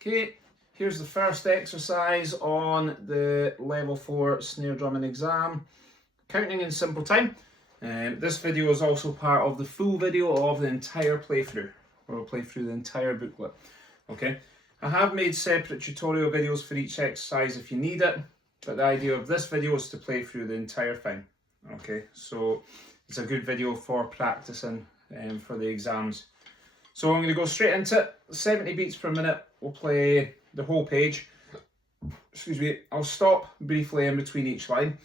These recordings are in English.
Okay, here's the first exercise on the Level 4 Snare Drumming Exam, counting in simple time. This video is also part of the full video of the entire playthrough, where we'll play through the entire booklet. Okay, I have made separate tutorial videos for each exercise if you need it, but the idea of this video is to play through the entire thing. Okay, so it's a good video for practicing for the exams. So I'm going to go straight into it. 70 beats per minute. We'll play the whole page. Excuse me. I'll stop briefly in between each line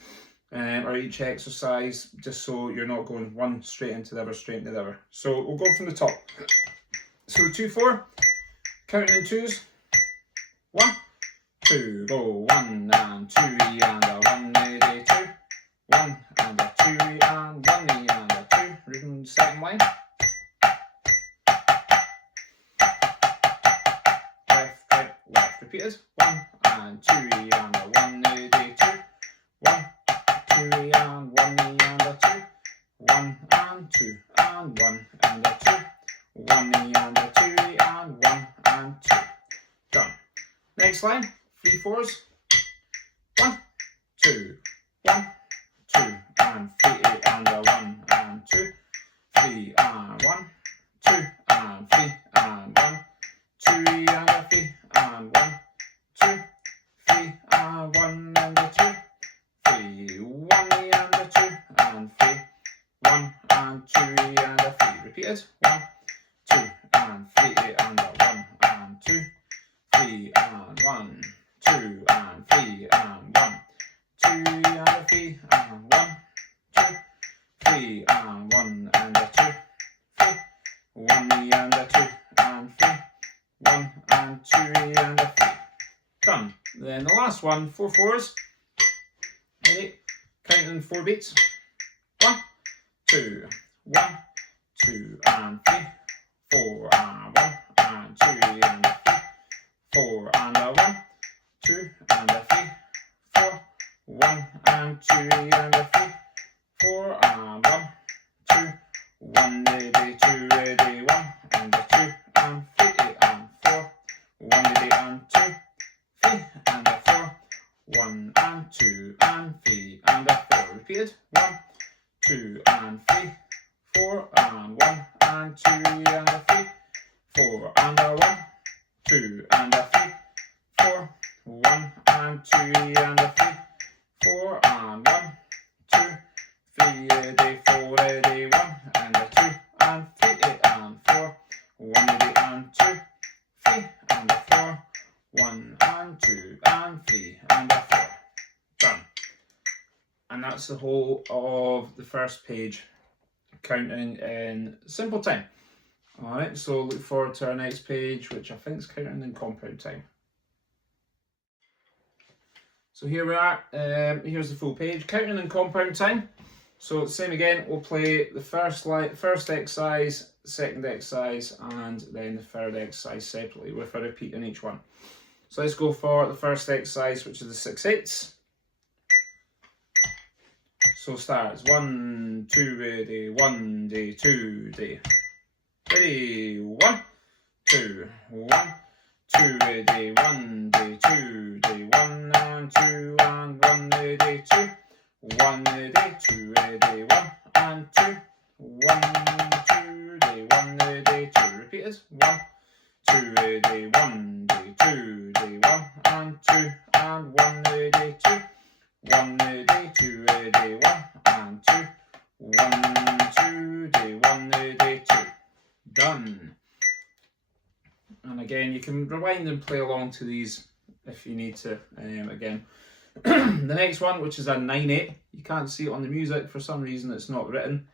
or each exercise, just so you're not going one straight into the other, straight into the other. So we'll go from the top. So 2-4, counting in twos. 1, 2, go 1 and 2 and a 1 a 2, 1 and a 2 and 1 and a 2. Reading the second line. Repeated. 1 and 2 and a 1 a 2, 1, 2 and 1 and a 2, 1 and 2 and 1 and a 2, 1 and a 2 and 1 and 2. Done. Next line, 3 4s. 1, 2, 1, 2 and 3 and a 1 and 2, 3 and 1, 2 and 3 and 1, 2 and a 3 and 1, 2, 3 and 1 and a 2, 3, 1 and a 2 and 3, 1 and 2 and a 3. Repeated. 1, 2 and 3 and a 1 and 2, 3 and 1, 2 and 3 and 1, 2 and a 3 and 1, 2, 3 and 1 and a 2, 3, 1 and a 2 and 3, 1 and 2 and a 3. Done. Then the last one, 4 4s. Ready? Counting 4 beats. 1, 2, 1, 2 and 3, 4 and 1 and 2 and a 3, 4 and a 1, 2 and a 3, 4, 1 and 2 and a 3, 4 and 1, 2, 1 a day, 2 a day, 1 and a 2 and 3 and 4, 1 a day and 2, 3 and a 4, 1 and 2 and 3 and a 4. Repeated. 1, 2 and 3, 4 and 1 and 2 and a 3, 4 and a 1, 2 and a 3, 4, 1 and 2 and a 3, 4 and 1, 2, 3 a day, 4 a day, 1 and a 2 and 3 and 4, 1 a day and 2, 3 and a 4, 1 and 2 and 3 and a 4. Done. And that's the whole of the first page, counting in simple time. Alright, so look forward to our next page, which I think is counting in compound time. So here we are, here's the full page, counting in compound time. So same again, we'll play the first exercise, second exercise, and then the third exercise separately with a repeat in each one. So let's go for the first exercise, which is the 6/8. So starts 1, 2 a day, 1 day, 2 day. Ready? 1, 2, 1, 2 a day, 1 day, 2 day, 1 and 2 and 1 a day, 2, 1 a day, 2 a day, 1 and 2, 1, 2 day, 1 a day, 2. Repeated. 1, 2 a day, 1 day, 2 day, 1 and 2 and 1 a day, 2, 1 a day, 2 a day, 1 and 2, 1, 2 day, 1 a day, 2. Done. And again, you can rewind and play along to these if you need to. Again, the next one, which is a 9/8, you can't see it on the music for some reason. It's not written.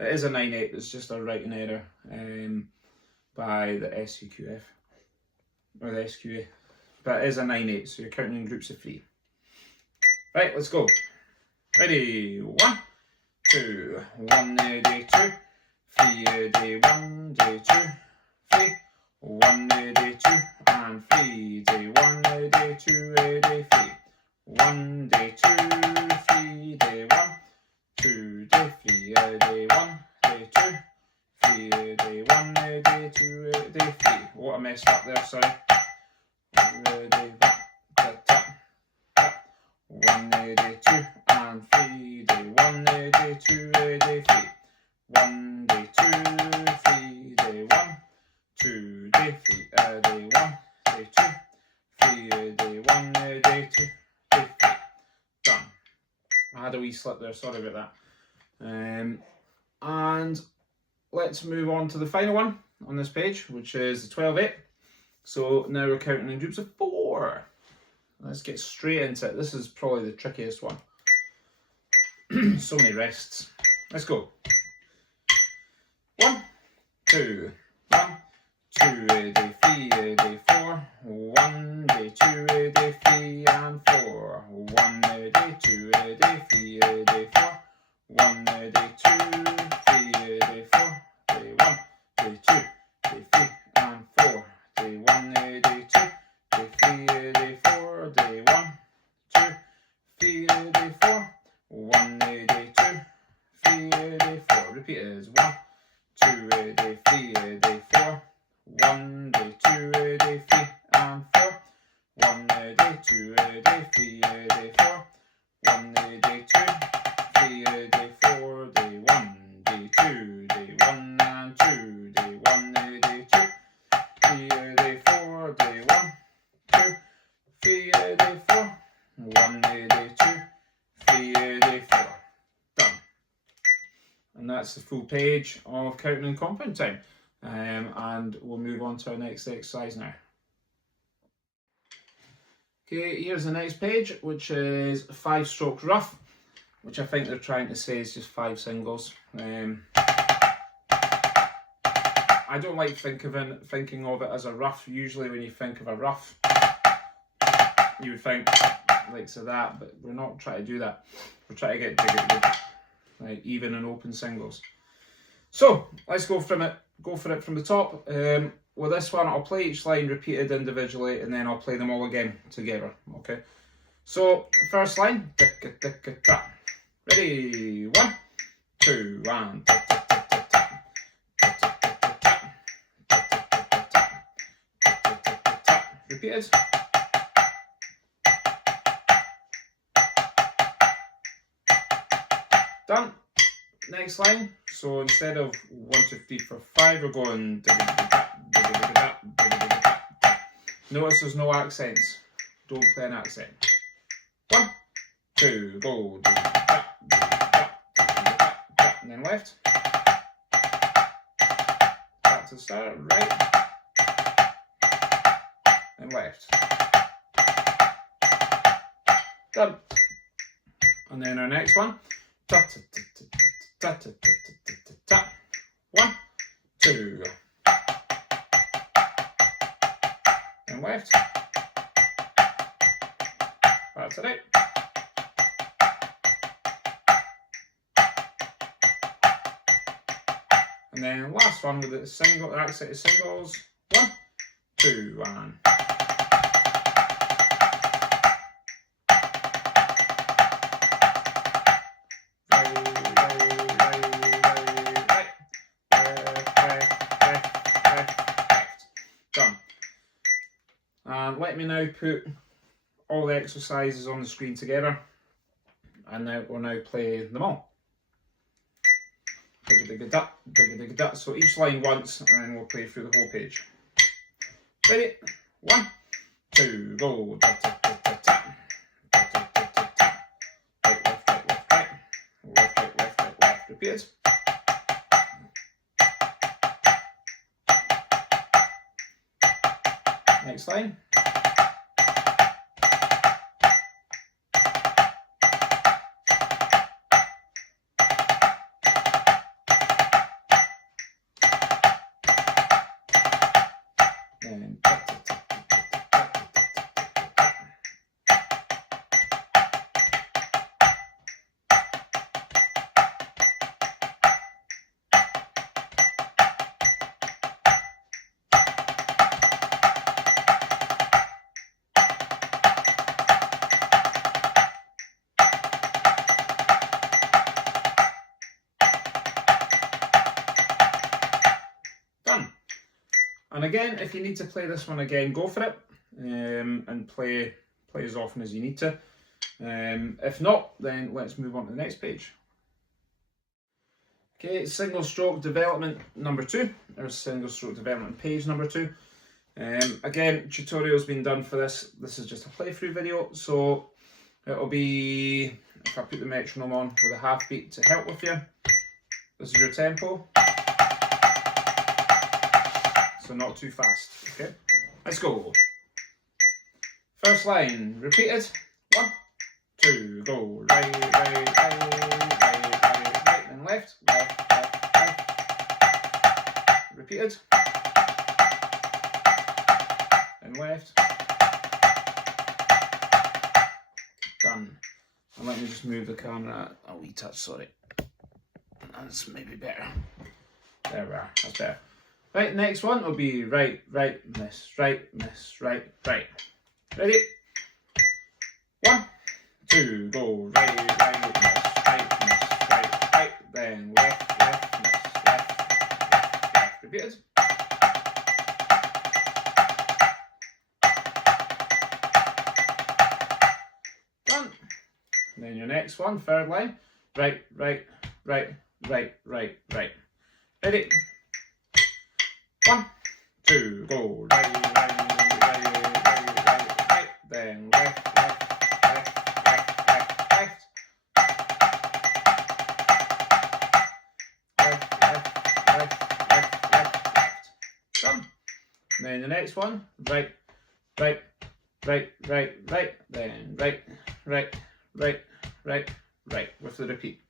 It is a 9/8. It's just a writing error by the SCQF or the SQA, but it is a 9/8. So you're counting in groups of 3. Right, let's go. Ready? 1, 2, 1 a day, 2, 3 a day, 1 day, 2, 3, 1 a day, 2 and 3 day, 1 a day, 2 a day, 3, 1 day, 2, 3 day, 1, 2 day, 3 a day, 1 day, 2, 3 a day, 1 a day, 2 a day, 3. What a mess up there, sorry. ready, tap, tap, tap. 1, ready, 2, and 3, day 1, ready, 2, ready, 3. 1, day 2, 3, day 1, 2, day 3, day 1, day 2, 3, day 1, day 2, day 3. Done. I had a wee slip there, sorry about that. And let's move on to the final one on this page, which is the 12/8. So now we're counting in groups of 4. Let's get straight into it. This is probably the trickiest one. So many rests. Let's go. 1, 2, 1, 2, ready, 3, ready, 4. 1, day 2, ready, 3, and 4. 1, ready, 2, ready, 3, ready, 4. 1, ready, 2, 3, ready, 4. Day 1, day 2, day 3, and 4. Day 1, day 2, day 3, day 4. Day 1, 2, 3, day 4. 1, day 2, 3, day 4. Repeat it as 1, 2, day 3, day 4. 1, day 2, day 3, and 4. 1, day 2, day 3, day 4. 1, day 2, 3, day 4. Day 1, day 2, day 1 and 2. Day 1, day 2, 3, day 4. Day 1, 2, 3, day 4. 1, day 2, 3, day 4. Done. And that's the full page of counting and compound time. And we'll move on to our next exercise now. Okay, here's the next page, which is 5 strokes rough, which I think they're trying to say is just 5 singles. I don't like thinking of it as a rough. Usually when you think of a rough, you would think like so that, but we're not trying to do that. We're trying to get like even and open singles. So let's go for it from the top. With this one, I'll play each line repeated individually, and then I'll play them all again together. Okay. So first line, ready, 1, 2, 1. Repeated. Done. Next line. So instead of 1, 2, 3, 4, 5, we're going. Notice there's no accents. Don't play an accent. 1, 2, go. And then left. Back to the start. Right. And left. Done. And then our next one. 1, 2. And left. That's it. And then last one with the single, that set of singles. 1, 2, 1. And let me now put all the exercises on the screen together, and now we'll now play them all. So each line once, and then we'll play through the whole page. Ready? 1, 2, go. Left. Repeat. Next line. And done. And again, if you need to play this one again, go for it. and play as often as you need to. If not, then let's move on to the next page. Okay, single stroke development number 2, or single stroke development page number 2. Again, tutorial's been done for this. This is just a playthrough video, so it'll be, if I put the metronome on with a half beat to help with you, this is your tempo. So not too fast, okay? Let's go. First line, repeated. 1, 2, go. Right, right, right, right, right, right, and left, left, left, right. Repeated. And left. Done. And let me just move the camera a wee touch, sorry. That's maybe better. There we are, that's better. Right, next one will be right, right, miss, right, miss, right, right. Ready? 1, 2, go. Right, right, miss, right, right. Then left, left, miss, left, left. Repeated. Done. And then your next one, third line. Right, right, right, right, right, right. Ready? 1, 2, go. Right, right, right, right, right, right. Then left, left, left, left, left, left. Left, left, left, left, left, left. Done. And then the next one, right, right, right, right, right. Then right, right, right, right, right. With the repeat.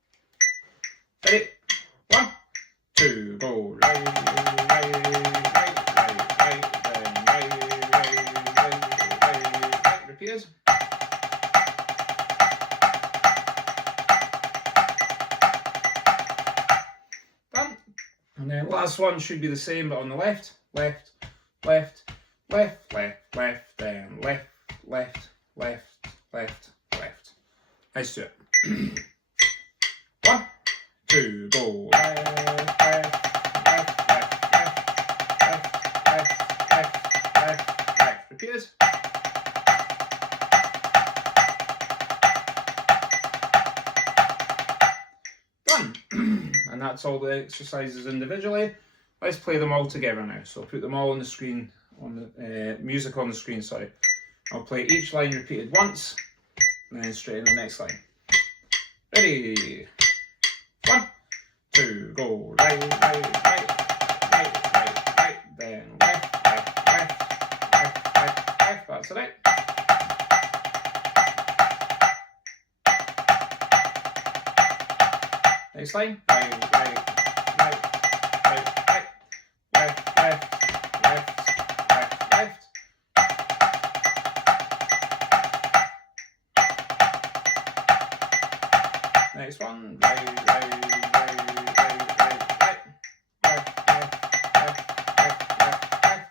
Ready? 1, 2, go. Right, right, right, right, right. Then right, right, right, right, right. Repeated. Done. And then last one should be the same, but on the left, left, left, left, left, left. Then left, left, left, left, left. Let's do it. 1, 2, go. Left, left, left, left, left, left, left, left, left, left. Repeated. Done. And that's all the exercises individually. Let's play them all together now. So I'll put them all on the screen, on the music on the screen, sorry. I'll play each line repeated once, and then straight in the next line. Ready? 1, 2, go. Right, right, right, right, right, right. Then left, left, left, left, left, left. That's it. Next line. Right, right, right, right, right. Left, left, left, left, left. Next one. Right, right, right, right, right, right. Left, left, left, left, left, left.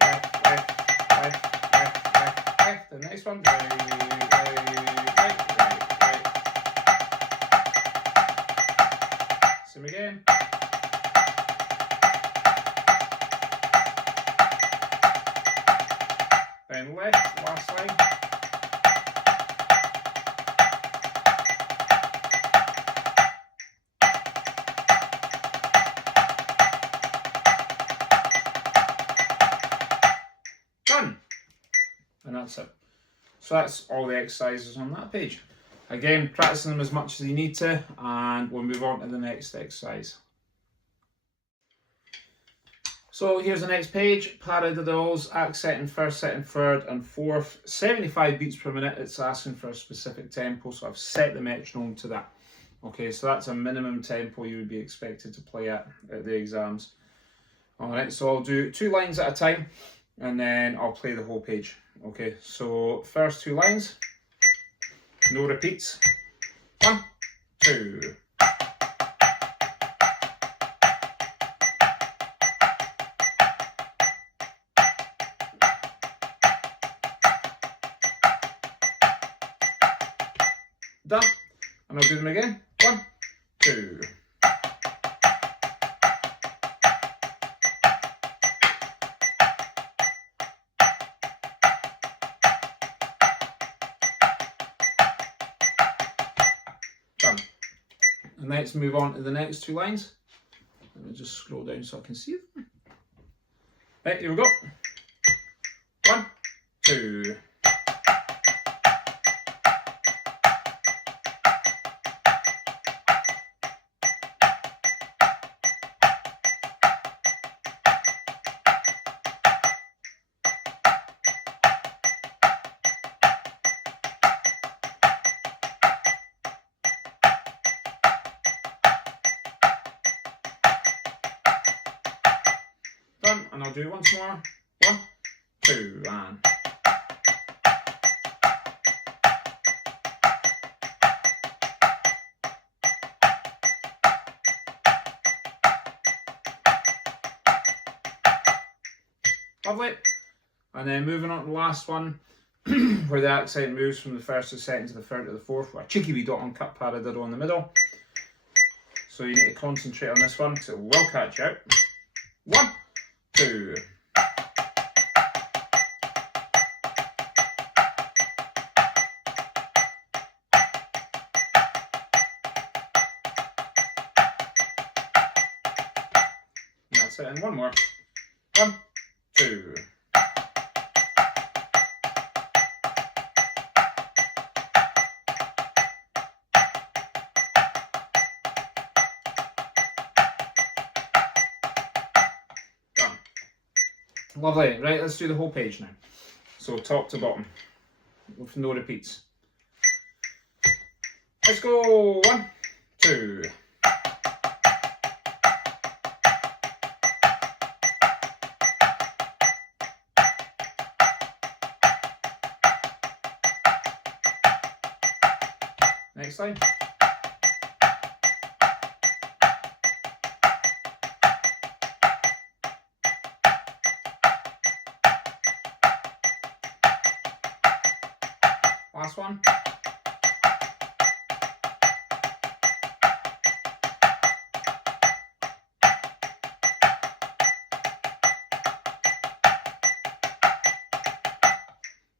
Left, left, left, left, left, left. The next one. Right, right, right, right, right. Same again. Then left, last line. Done. And that's it. So that's all the exercises on that page. Again, practicing them as much as you need to, and we'll move on to the next exercise. So here's the next page, Paradiddles, accenting first, second, third and fourth, 75 beats per minute. It's asking for a specific tempo, so I've set the metronome to that. Okay, so that's a minimum tempo you would be expected to play at the exams. Alright, so I'll do 2 lines at a time, and then I'll play the whole page. Okay, so first 2 lines, no repeats. 1, 2. Done. And I'll do them again. 1, 2. And let's move on to the next two lines. Let me just scroll down so I can see them. Right, here we go. 1, 2. Done, and I'll do once more. 1, 2, and lovely. And then moving on to the last one, where the accent moves from the first to the second to the third to the fourth, with a cheeky wee dot uncut paradiddle in the middle. So you need to concentrate on this one because it will catch you out. 1, 2. And that's it, and one more. 1, 2. Lovely, right, let's do the whole page now. So top to bottom, with no repeats. Let's go, 1, 2. Next line. Last one.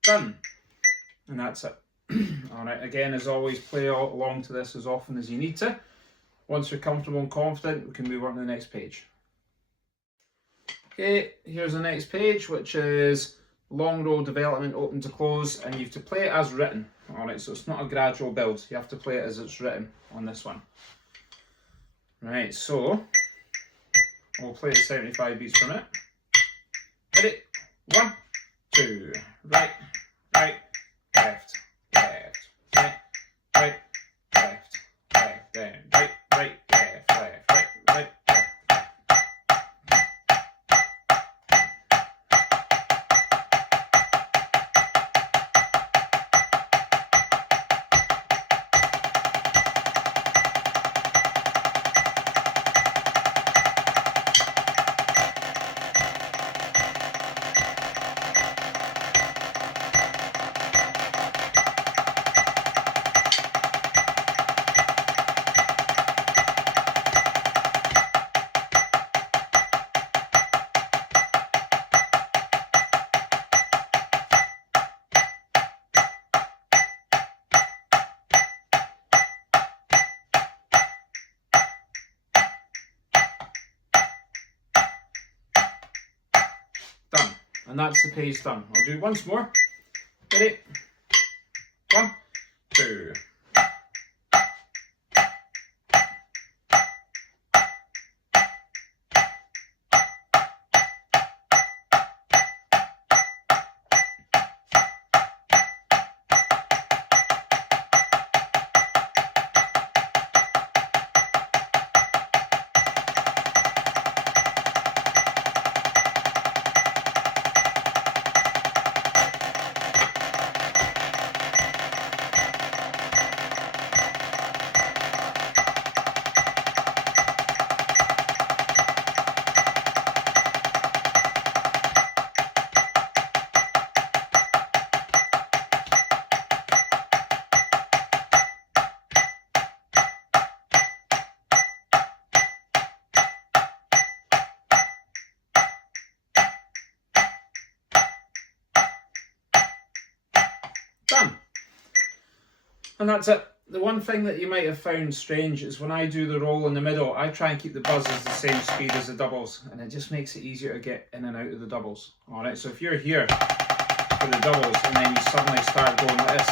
Done. And that's it. Alright, again, as always, play along to this as often as you need to. Once you're comfortable and confident, we can move on to the next page. Okay, here's the next page, which is long row development, open to close, and you have to play it as written. Alright, so it's not a gradual build, you have to play it as it's written on this one. Right, so we'll play it 75 beats per minute. Ready? 1, 2, right, right, left, left, right, right, left, left, then right, right, left, left, right, right, left. Done. And that's the page done. I'll do it once more. Ready? 1, 2. Done. And that's it. the one thing that you might have found strange is when I do the roll in the middle, I try and keep the buzzes the same speed as the doubles, and it just makes it easier to get in and out of the doubles. Alright, so if you're here for the doubles and then you suddenly start going like this,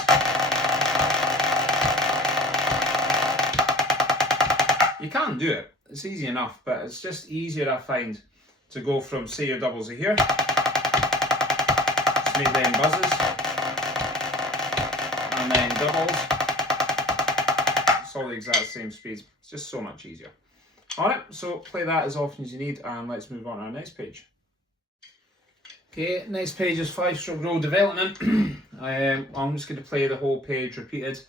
you can do it. It's easy enough, but it's just easier, I find, to go from, say your doubles are here, just make them buzzes, and then doubles. It's all the exact same speed. It's just so much easier. Alright, so play that as often as you need, and let's move on to our next page. Okay, next page is 5-stroke roll development. I'm just going to play the whole page repeated.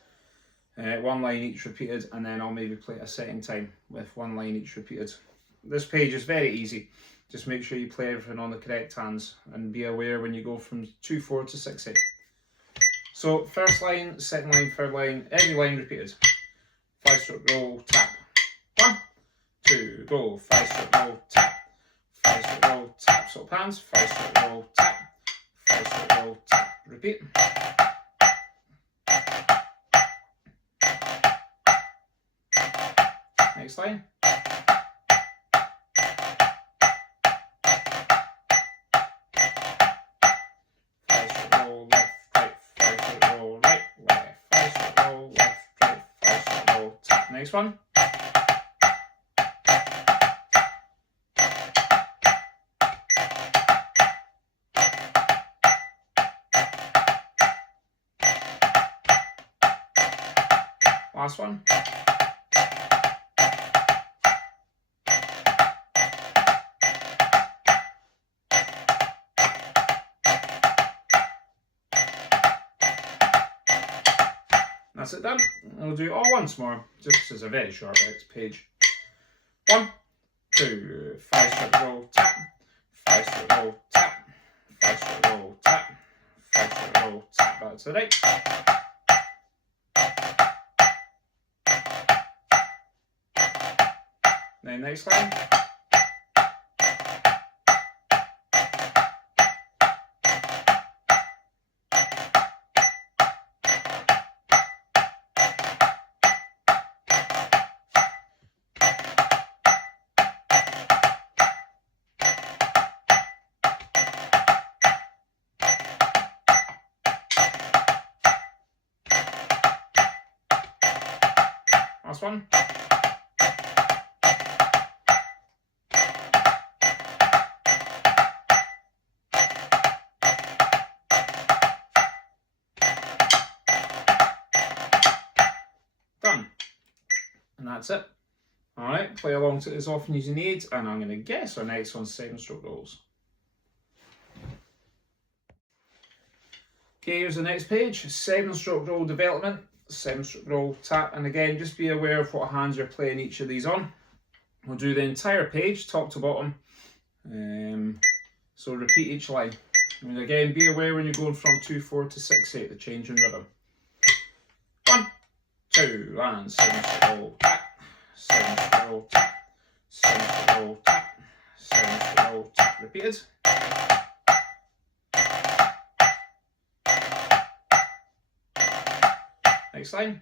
One line each repeated, and then I'll maybe play it a second time with one line each repeated. This page is very easy. Just make sure you play everything on the correct hands and be aware when you go from 2/4 to 6/8. So first line, second line, third line, every line repeated. 5-stroke roll, tap. 1, 2, go. 5-stroke roll, tap. 5-stroke roll, tap. So hands. 5-stroke roll, tap. 5-stroke roll, tap. Repeat. Next line. Next one. Last one. That's it done. We'll do it all once more, just as a very short page. 1, 2, 5-stroke roll, tap. 5-stroke roll, tap. 5-stroke roll, tap. 5-stroke roll, tap. Back to the right. Then next line. Last one. Done. And that's it. Alright, play along to it as often as you need, and I'm going to guess our next one's 7-stroke rolls. Okay, here's the next page. 7-stroke roll development. 7-stroke roll, tap, and again, just be aware of what hands you're playing each of these on. We'll do the entire page, top to bottom. So repeat each line. And again, be aware when you're going from 2/4 to 6/8, the change in rhythm. 1, 2, and 7-stroke roll, tap. 7-stroke roll, tap. 7-stroke roll, tap. 7-stroke roll, tap. Repeated. Next line.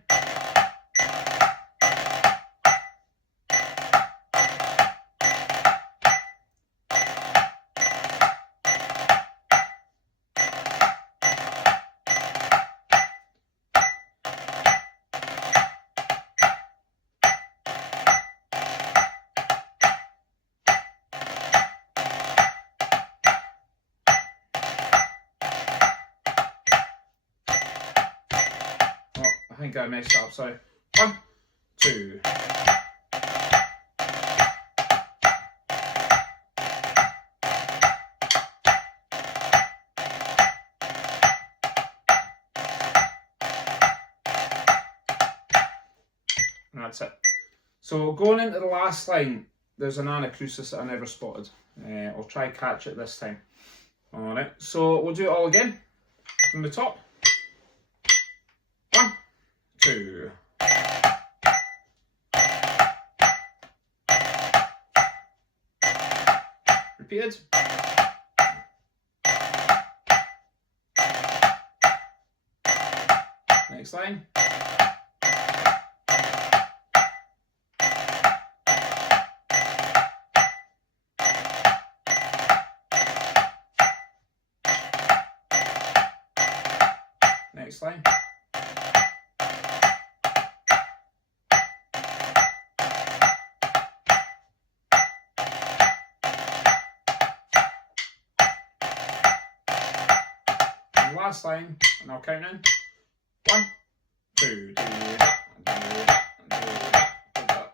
I think I messed up, sorry. 1, 2. And that's it. So going into the last line, there's an anacrusis that I never spotted. I'll try catch it this time. Alright, so we'll do it all again from the top. 1, 2. Repeated. Next line. Next line. And last line, and I'll count in. 1, 2, do that, do that, do that.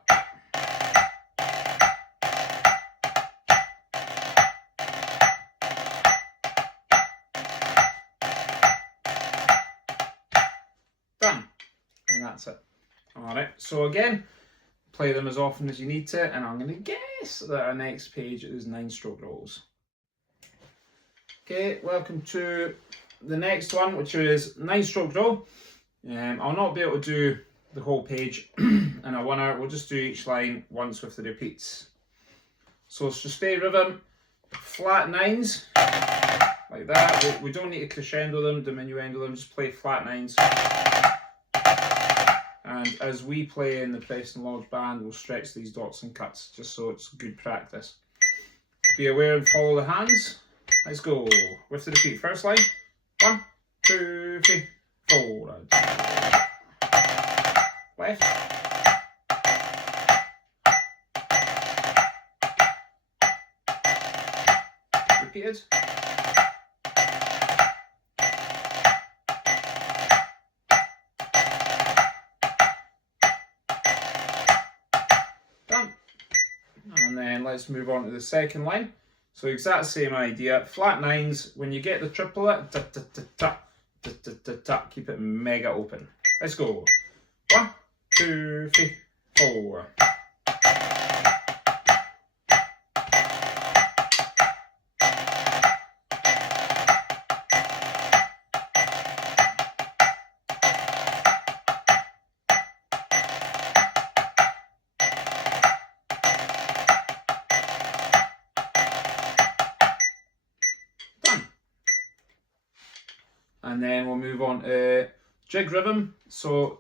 Done. And that's it. Alright, so again, play them as often as you need to, and I'm going to guess that our next page is 9-stroke rolls. Okay, welcome to the next one, which is 9-stroke roll. I'll not be able to do the whole page in a 1 hour. We'll just do each line once with the repeats. So it's just stay rhythm, flat 9s, like that. We don't need to crescendo them, diminuendo them, just play flat 9s. And as we play in the Preston Lodge Band, we'll stretch these dots and cuts, just so it's good practice. Be aware and follow the hands. Let's go with the repeat. First line. 1, 2, 3, 4. Left. Repeated. Done. And then let's move on to the second line. So exact same idea, flat 9s. When you get the triplet, ta ta ta ta ta ta ta ta, keep it mega open. Let's go. 1, 2, 3, 4. And then we'll move on to jig rhythm. So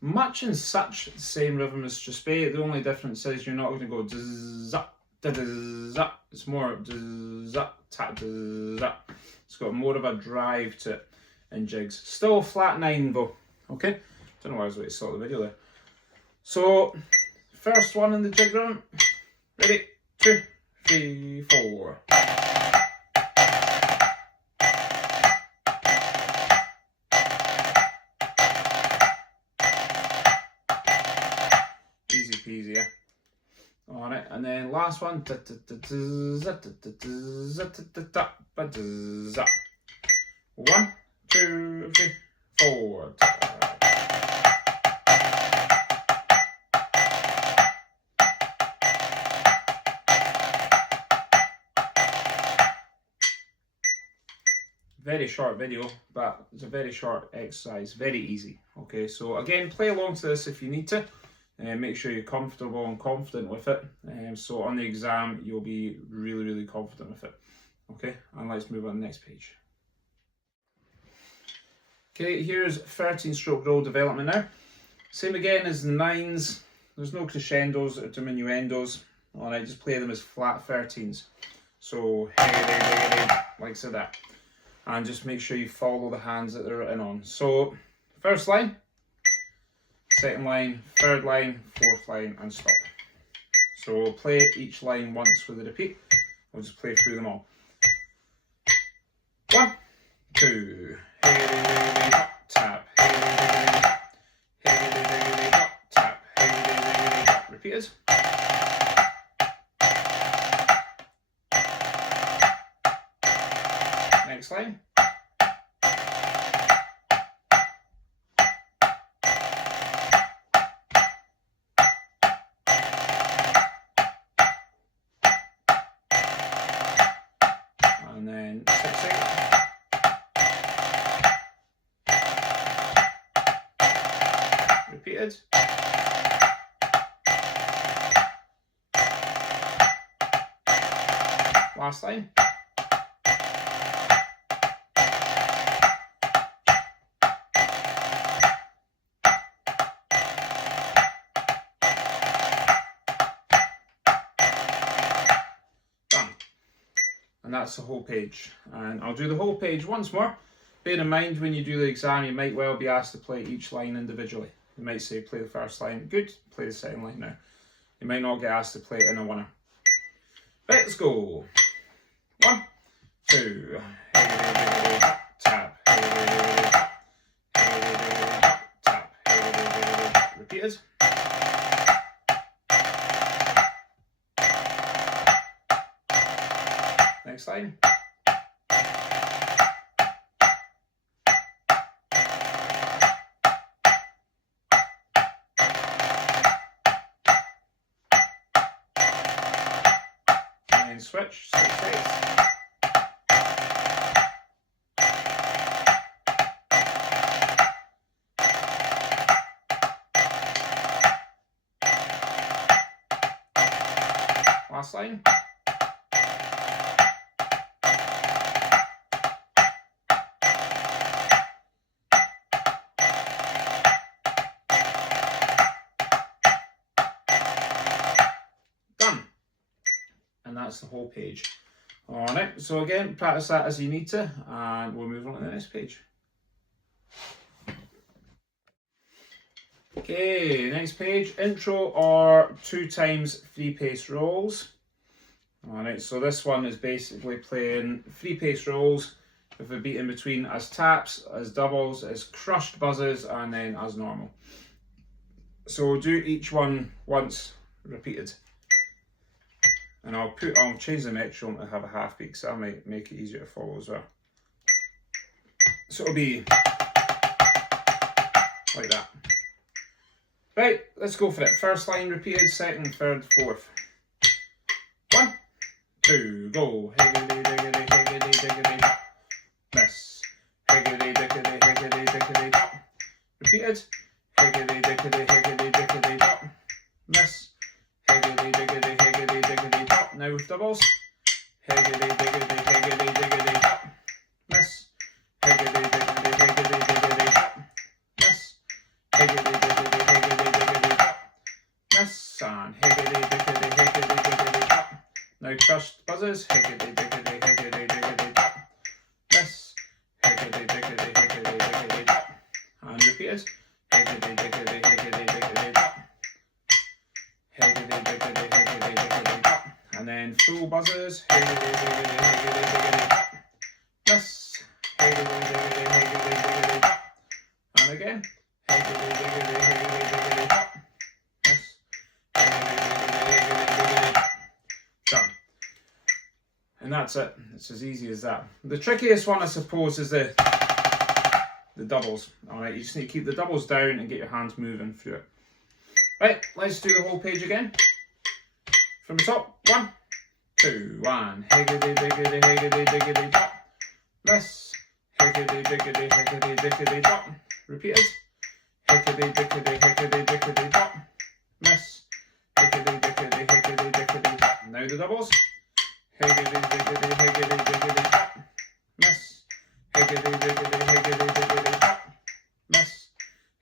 much and such the same rhythm as Giuseppe. The only difference is you're not going to go zzz-zap, da-da-zap. It's more zzz-zap, tap-da-zap. It's got more of a drive to it in jigs. Still flat 9 though. Okay? Don't know why I was waiting to start the video there. So first one in the jig rhythm. Ready? 2, 3, 4. Easy peasy, yeah. Alright, and then last one. 1, 2, 3, 4. Very short video, but it's a very short exercise, very easy. Okay, so again, play along to this if you need to. Make sure you're comfortable and confident with it. So on the exam, you'll be really, really confident with it. Okay, and let's move on to the next page. Okay, here's 13-stroke roll development now. Same again as the 9s. There's no crescendos or diminuendos. Alright, just play them as flat 13s. So, like so that. And just make sure you follow the hands that they're written on. So, first line. Second line, third line, fourth line, and stop. So we'll play each line once with a repeat. We'll just play through them all. 1, 2, tap, tap, repeated. Next line. And then 6-8. Repeated. Last line. And that's the whole page. And I'll do the whole page once more. bear in mind when you do the exam, you might well be asked to play each line individually. You might say play the first line, good, play the second line now. You might not get asked to play it in a winner. Right, let's go. 1, 2, tap, tap, repeated. Next line. And switch, 6 8. Last line. Done. And that's the whole page. Alright, so again, practice that as you need to, and we'll move on to the next page. Okay, next page, intro or 2 times 3 pace rolls. Alright, so this one is basically playing 3 pace rolls with a beat in between as taps, as doubles, as crushed buzzes, and then as normal. So we'll do each one once repeated. And I'll change the metronome to have a half beat, because that might make it easier to follow as well. So it'll be like that. Right, let's go for it. First line repeated, second, third, fourth. 1, 2, go. Higgity diggity higgity diggity dop. Miss. Higgity diggity higgity diggity dop. Repeated. Higgity diggity higgity diggity dop. Miss. Higgity diggity higgity diggity dop. Now with doubles. Higgity diggity higgity diggity dop. Miss. Higgity diggity higgity diggity dop. Miss. Higgity diggity higgity diggity dop. Miss. And higgity diggity higgity diggity dop. Now crushed buzzes. Higgity diggity higgity diggity dop. Miss. Higgity diggity higgity diggity dop. And repeated. Higgity diggity higgity diggity dop. Higgity diggity higgity diggity dop. And then full buzzers. Higgity diggity higgity diggity dop. Miss. Higgity diggity higgity diggity dop. And again. Higgity diggity higgity diggity dop. Miss. Higgity diggity higgity diggity dop. Done. And that's it. It's as easy as that. The trickiest one, I suppose, is the doubles. Alright, you just need to keep the doubles down and get your hands moving through it. Right, let's do the whole page again. From the top. 1, 2, 1. Higgity diggity higgity diggity dop. Miss. Higgity diggity higgity diggity dop. Repeated. Higgity diggity higgity diggity dop. Miss. Higgity diggity higgity diggity dop. Now the doubles. Higgity diggity higgity diggity dop. Miss. Higgity diggity higgity diggity dop. Miss.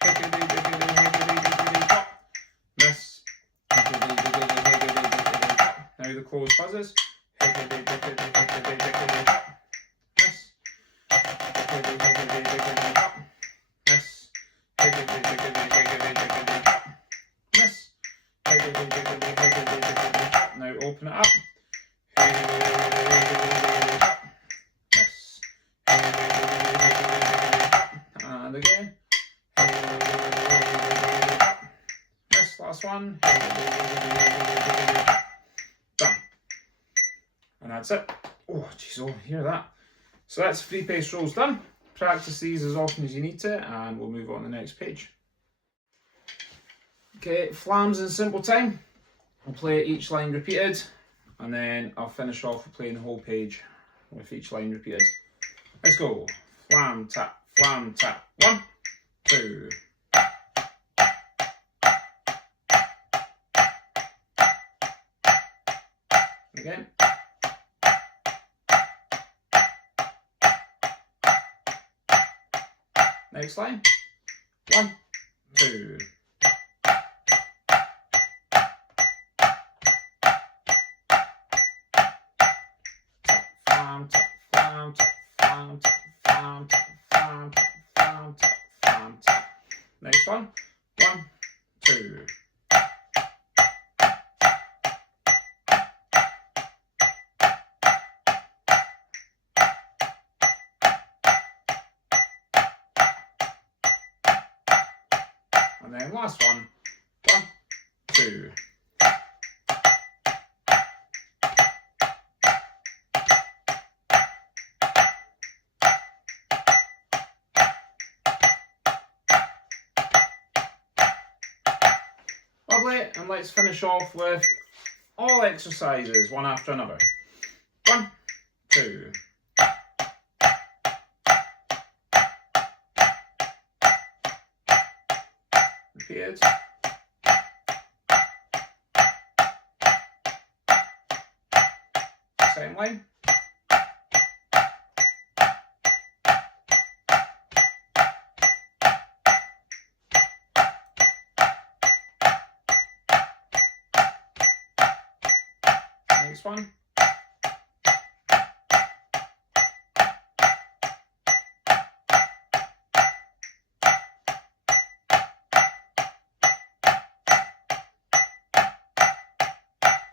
Higgity diggity higgity diggity dop. Miss. Higgity diggity higgity diggity dop. Now the closed buzzes. Higgity diggity higgity diggity dop. Miss. Higgity diggity diggity dop. Miss. Higgity diggity higgity diggity dop. Miss. Higgity diggity higgity diggity dop. Now open it up. Higgity diggity higgity diggity dop. Miss. Higgity diggity higgity diggity dop. And again. Higgity diggity higgity diggity dop. Miss. Last one. Higgity diggity higgity diggity dop. Done. And that's it. Oh, jeez, oh, hear that. So that's 3 pace rolls done. Practice these as often as you need to, and we'll move on to the next page. Okay, flams in simple time. I'll play each line repeated, and then I'll finish off with playing the whole page with each line repeated. Let's go. Flam, tap, 1, 2. Again. Next line. 1, 2. Flam, tap, flam, tap, flam, tap, flam, tap, flam, flam, tap, flam, tap, flam, tap. Next one. 1, 2. And then last one. 1, 2. Lovely, and let's finish off with all exercises, one after another. 1, 2. Repeated. Same line. Next one.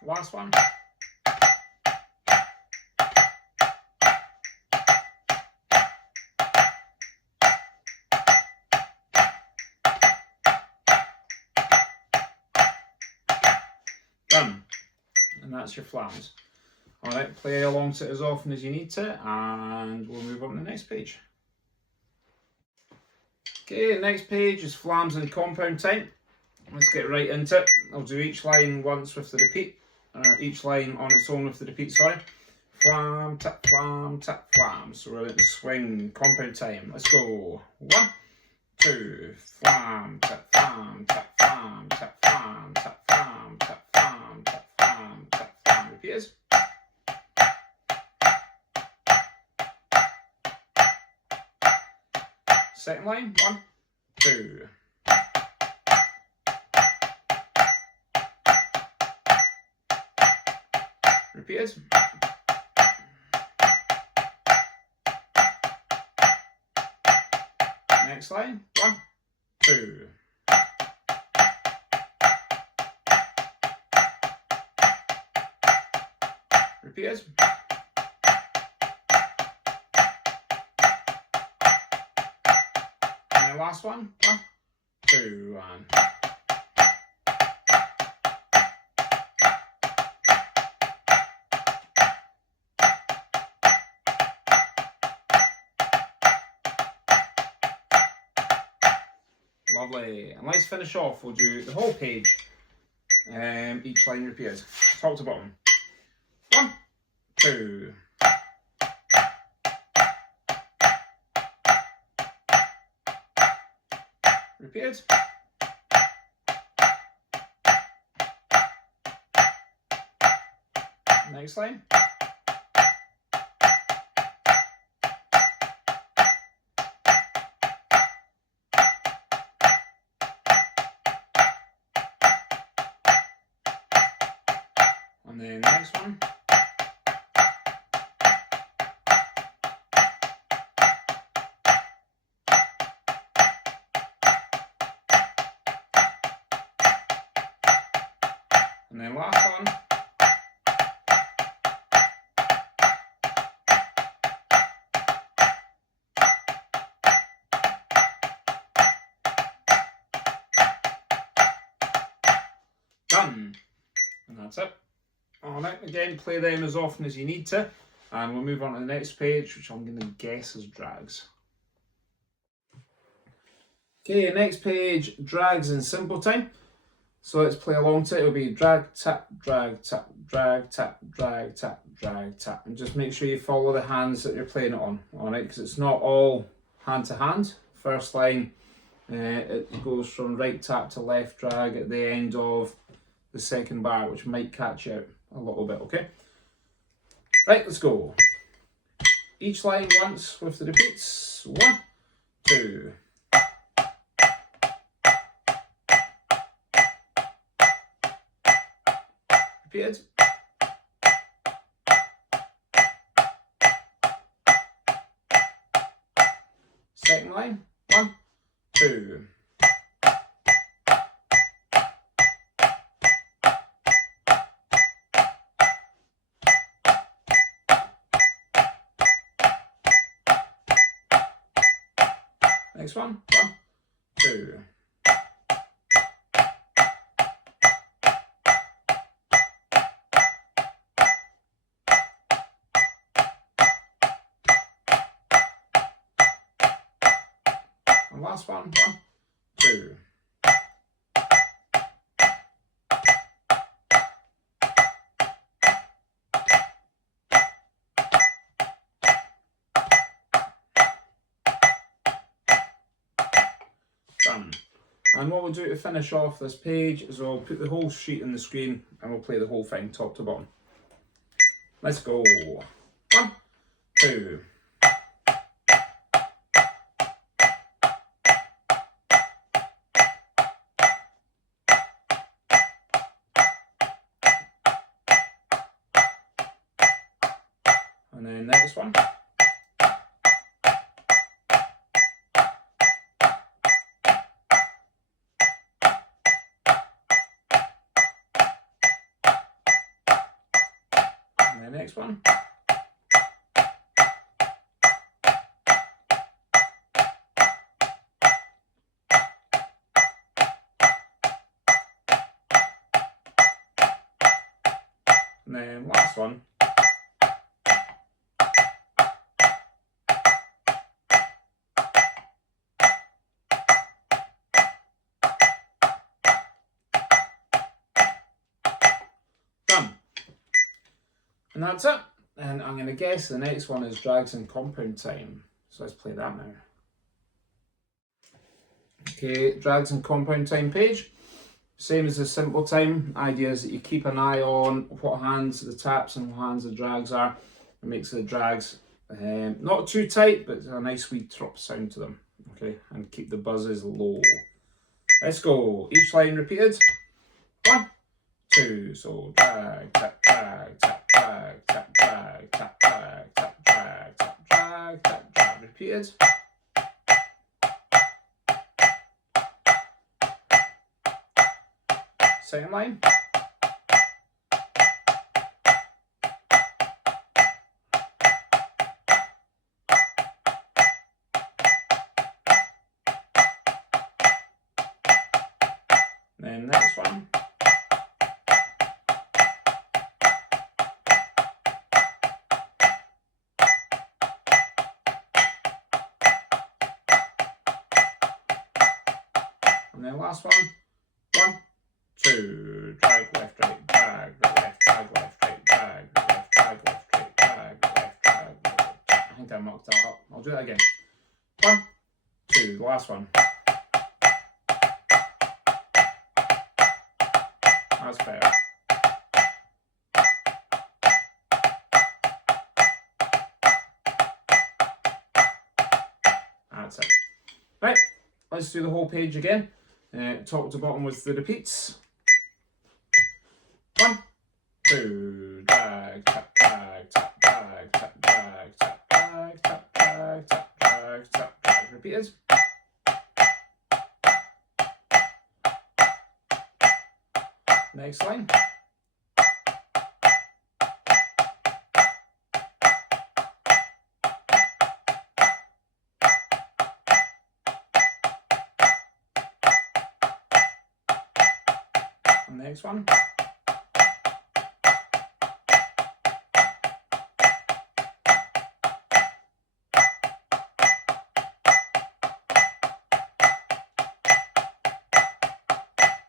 Last one. Done. And that's your flams. Alright, play along to it as often as you need to, and we'll move on to the next page. Okay, next page is flams and compound time. Let's get right into it. I'll do each line once with the repeat, each line on its own with the repeat, sorry. Flam, tap, flam, tap, flam. So we're going to swing compound time. Let's go. 1, 2, flam, tap, flam, tap, flam, tap, flam, tap, flam, tap, flam, tap, flam, tap, flam. Repeat. Second line. 1, 2. Repeated. Next line. 1, 2. Repeated. And then last one. 1, 2, and lovely. And let's finish off. We'll do the whole page, each line repeated, top to bottom. 1, 2. Repeated. Next line. And then the next one. And then last one. Done. And that's it. Alright, again, play them as often as you need to, and we'll move on to the next page, which I'm going to guess is drags. Okay, next page, drags in simple time. So let's play along to it. It'll be drag, tap, drag, tap, drag, tap, drag, tap, drag, tap. And just make sure you follow the hands that you're playing it on, alright? Because it's not all hand to hand. First line, it goes from right tap to left drag at the end of the second bar, which might catch you out a little bit, okay? Right, let's go. Each line once with the repeats. 1, 2. Repeated. Same line. 1, 2. Next one. 1, 2. And last one. 1, 2. Done. And what we'll do to finish off this page is we'll put the whole sheet on the screen and we'll play the whole thing top to bottom. Let's go. 1, 2. And then next one. And the next one. And then last one. Done. And that's it. And I'm going to guess the next one is drags and compound time. So let's play that now. Okay, drags and compound time page. Same as the simple time. Idea is that you keep an eye on what hands the taps and what hands the drags are. It makes the drags not too tight, but a nice sweet drop sound to them. Okay, and keep the buzzes low. Let's go. Each line repeated. 1, 2. So drag, tap, drag, tap, drag, tap, drag, tap, drag, tap, drag, tap, drag, tap, drag. Repeated. Second line. Then next one. And then last one. 1, 2. Drag left, right, drag, left, drag left, right, drag, left, drag left, right, drag, left, drag left. I think I mucked that up. I'll do that again. 1, 2. The last one. That's better. That's it. Right, let's do the whole page again. Top to bottom with the repeats. 1, 2. Drag, tap, drag, tap, drag, tap, drag, tap, drag, tap, drag, tap, drag, tap, drag. Repeated. Next line. And next one.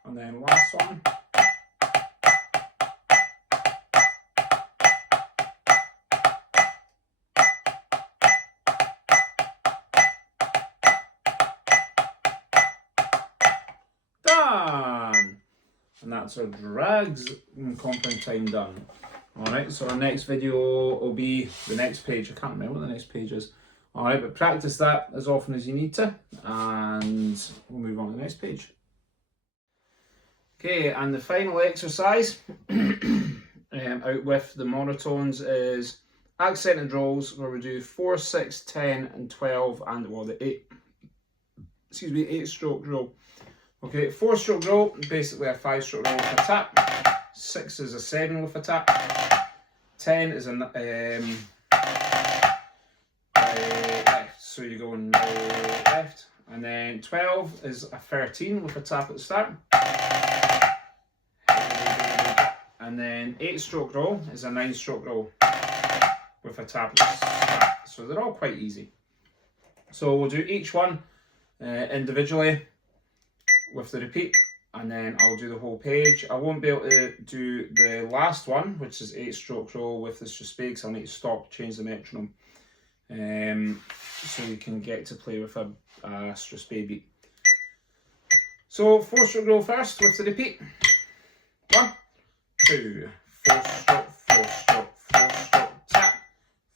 And then last one. Done! And that's our drags and compound time done. Alright, so our next video will be the next page. I can't remember what the next page is. Alright, but practice that as often as you need to, and we'll move on to the next page. Okay, and the final exercise out with the monotones is accented rolls, where we do 4, 6, 10 and 12, and well, the excuse me, 8-stroke roll. Okay, 4-stroke roll, basically a 5-stroke roll with a tap. 6 is a 7 with a tap. 10 is a left, so you go in left. And then 12 is a 13 with a tap at the start. And then 8-stroke roll is a 9-stroke roll with a tap at the start. So they're all quite easy. So we'll do each one individually with the repeat, and then I'll do the whole page. I won't be able to do the last one, which is 8-stroke roll with the strathspey, because I'll need to stop, change the metronome, so you can get to play with a strathspey beat. So 4-stroke roll first with the repeat. 1, 2, 4-stroke, 4-stroke, 4-stroke, tap.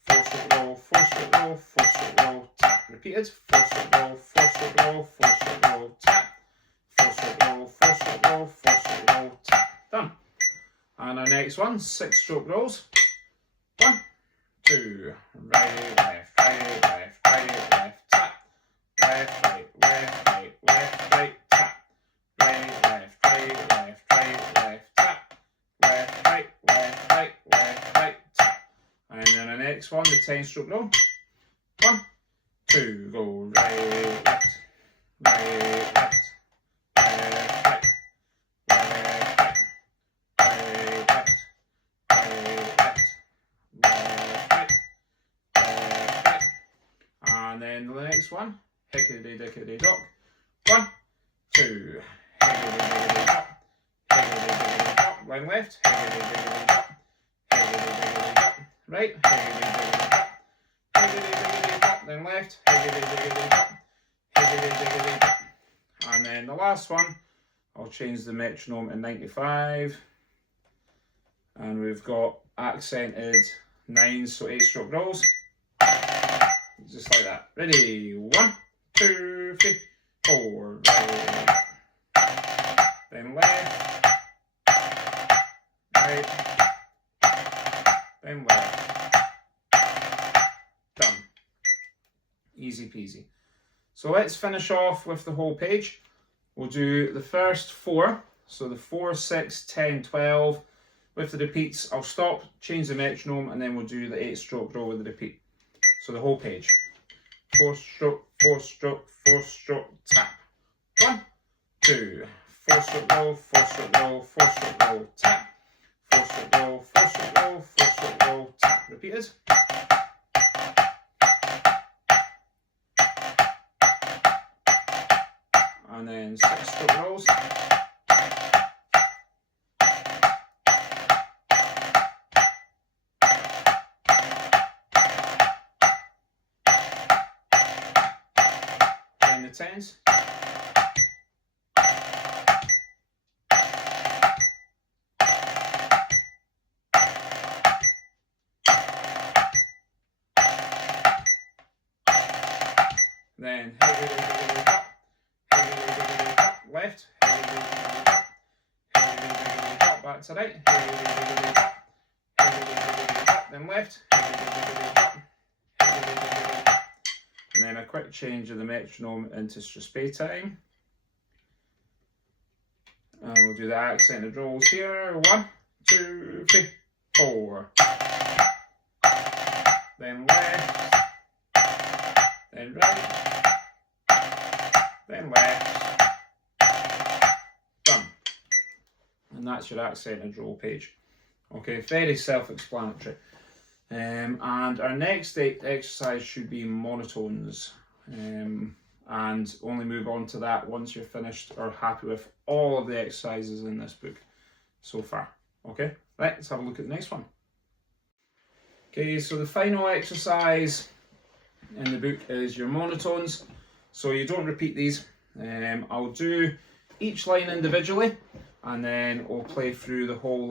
4-stroke roll, 4-stroke roll, 4-stroke roll, tap. Repeated. 4-stroke roll, 4-stroke roll, 4-stroke roll, tap. 4-stroke roll, 4-stroke roll, 4-stroke roll, tap. Done. And our next one, 6-stroke rolls. 1, 2, right, left, right, left, right, left, tap. Left, right, left, right, left, right, tap. Right, left, right, left, right, left, tap. Left, right, left, right, left, right, tap. And then our next one, the 10-stroke roll. 1, 2, go right, left, right, left. And then the next one, hickety dickety dock. 1, 2, hickety dickety dock, hickety dickety dock, line left, hickety dickety dock, hickety dickety dock, right, hickety dickety dock, hickety dickety dock, then left, hickety dickety dock, hickety dickety dock. And then the last one, I'll change the metronome in 95. And we've got accented 9s, so 8-stroke rolls. Just like that. Ready? 1, 2, 3, 4. Right. Then left. Right. Then left. Done. Easy peasy. So let's finish off with the whole page. We'll do the first 4. So the 4, 6, 10, 12. With the repeats, I'll stop, change the metronome, and then we'll do the 8-stroke roll with the repeat. So the whole page. 4-stroke, 4-stroke, 4-stroke, tap. 1, 2, 4-stroke roll, 4-stroke roll, 4-stroke roll, tap. 4-stroke roll, 4-stroke roll, 4-stroke roll, tap. Repeated. And then 6-stroke rolls. The 10s. Then left, back to right, then left, and then a quick change of the metronome into strathspey time. And we'll do the accented rolls here. 1, 2, 3, 4. Then left, then right, then left. Done. And that's your accented roll page. Okay, very self-explanatory. And our next exercise should be monotones, and only move on to that once you're finished or happy with all of the exercises in this book so far. Okay, right, let's have a look at the next one. Okay, so the final exercise in the book is your monotones. So you don't repeat these. I'll do each line individually, and then I'll play through the whole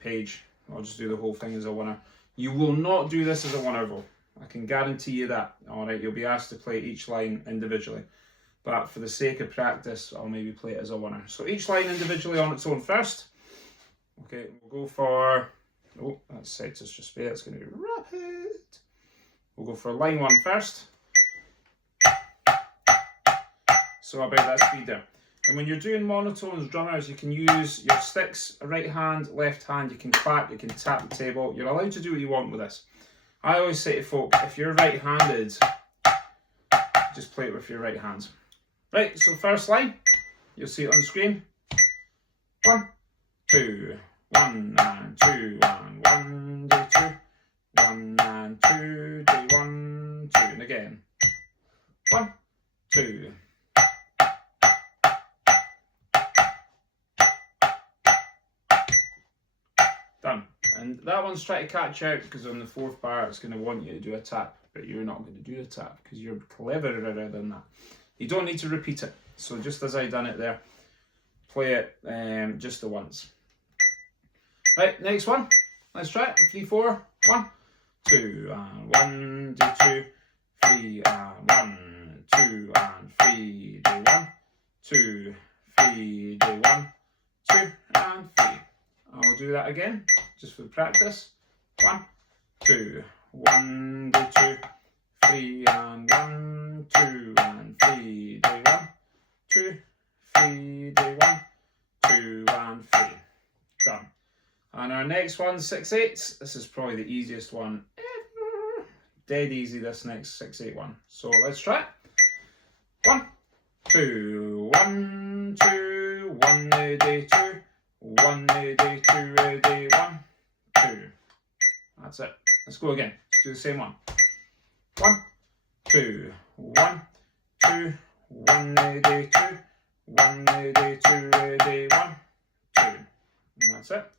page. I'll just do the whole thing as a winner. You will not do this as a winner though. I can guarantee you that. Alright, you'll be asked to play each line individually. But for the sake of practice, I'll maybe play it as a winner. So each line individually on its own first. Okay, we'll go for... Oh, that's set to strathspey. It's going to be rapid. We'll go for line 1 first. So about that speed there. And when you're doing monotones, drummers, you can use your sticks, right hand, left hand, you can clap, you can tap the table. You're allowed to do what you want with this. I always say to folk, if you're right-handed, just play it with your right hands. Right, so first line, you'll see it on the screen. 1, 2, 1 and 2 and 1, do 2. 1 and 2, do 1, 2, and again. 1, 2. Done. And that one's trying to catch out because on the fourth bar it's going to want you to do a tap, but you're not going to do a tap because you're cleverer than that. You don't need to repeat it. So just as I done it there, play it just the once. Right, next one. Let's try it. 3, 4, 1, 2 and 1, do 2, 3 and 1, 2 and 3, do 1, 2, 3, do 1, 2 and 3. I'll do that again, just for practice. 1, 2, 1, do 2, 3 and 1, 2 and 3, do 1, 2, 3, do 1, 2 and 3. Done. And our next one, 6/8. This is probably the easiest one ever. Dead easy, this next 6/8 one. So let's try it. 1, 2, 1, 2, 1, do 2. 1, do 2, do 1, 2. That's it. Let's go again. Let's do the same one. 1, 2, 1, 2, 1, do 2, 1, do 2, do 1, 2. And that's it.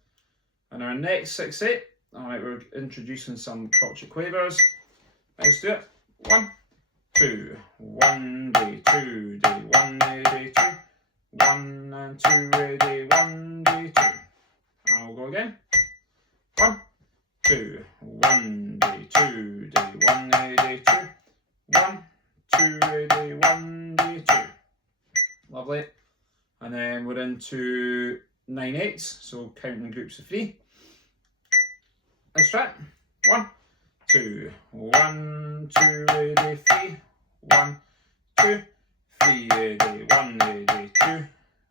And our next 6/8. Alright, we're introducing some crotchet quavers. Let's do it. 1, 2, 1, do 2, do 1, do 2. 1 and 2, do 1, do 2. I'll go again. 1, 2, 1, do 2, do 1, do 2. 1, 2, do 1, do 2. Lovely. And then we're into 9/8, so counting groups of 3. Let's try it. 1, 2, 1, 2, do 3. 1, 2, 3, do 1, do 2,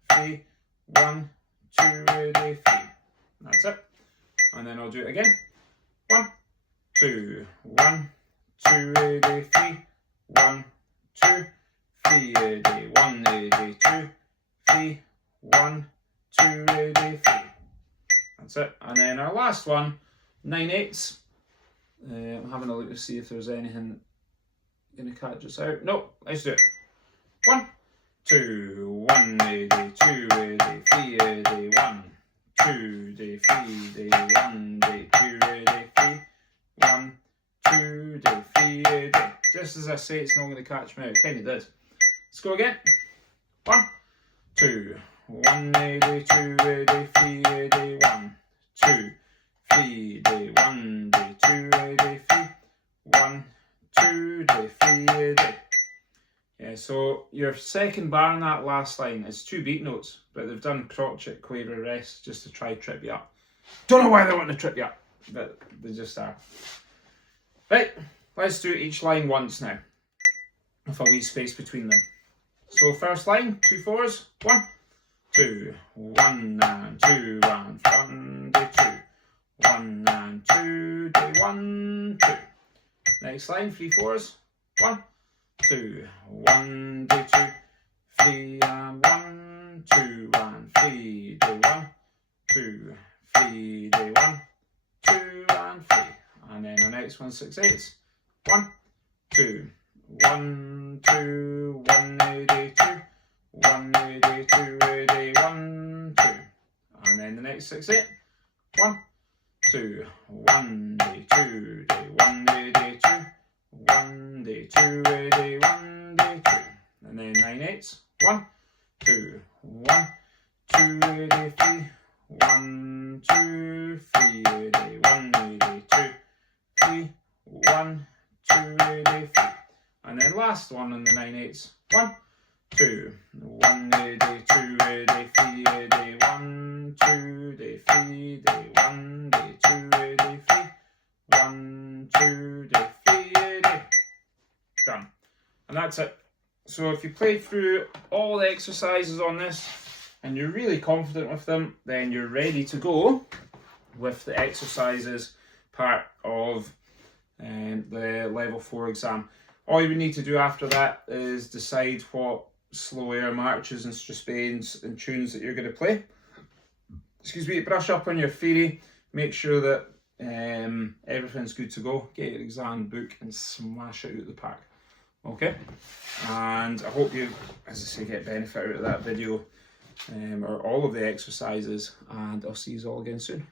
3, 1, 2, do 3. That's it. And then I'll do it again. 1, 2, 1, 2, do 3. 1, 2, 3, do 1, do 2, 3, 1, 2, do 3. That's it. And then our last one, 9/8. I'm having a look to see if there's anything going to catch us out. Nope, let's do it. 1, 2, 1, do 2, do 3, do 1, 2, do 3, do 1, do 2, do 3, 1, 2, do 3, do. Just as I say, it's not going to catch me out. It kind of did. Let's go again. 1, 2, 1, do 2, do 3, do 1, 2, 3, do 1, do 2, do 3, 1, 2, do 3, do. Yeah, so your second bar in that last line is 2 beat notes, but they've done crotchet, quaver, rest just to try trip you up. Don't know why they want to trip you up, but they just are. Right, let's do each line once now, with a wee space between them. So first line, 2 4s, 1, 2, 1 and 2 and 1, do 2, 1 and 2, do 1, 2. Next line, 3 4s, 1, 2, 1, do 2, 3 and 1, 2 and 3, do 1, 2, 3, do 1, 2 and 3. And then the next one, 6/8. 1, 2, 1, 2, 1, do 2, 1, do 2, do 1, 2. And then the next 6/8. 1, 2, 1, do 2, do 1, do 2, 1, do 2, do 1, do 2. And then 9/8. 1, 2, 1, 2, do 3, 1, 2, 3, do 1, do 2, 3, 1, 2, do 3. And then last one in the 9/8. 1, 2, 1, do 2, do 3, do 1, 2, do 3, do 1, do 2, do 3, 1, 2, do 3, do. Done. And that's it. So if you play through all the exercises on this and you're really confident with them, then you're ready to go with the exercises part of the level 4 exam. All you would need to do after that is decide what slow air marches and strains and tunes that you're going to play. Excuse me, brush up on your theory, make sure that everything's good to go, get your exam book and smash it out of the park. Okay, and I hope you, as I say, get benefit out of that video or all of the exercises, and I'll see you all again soon.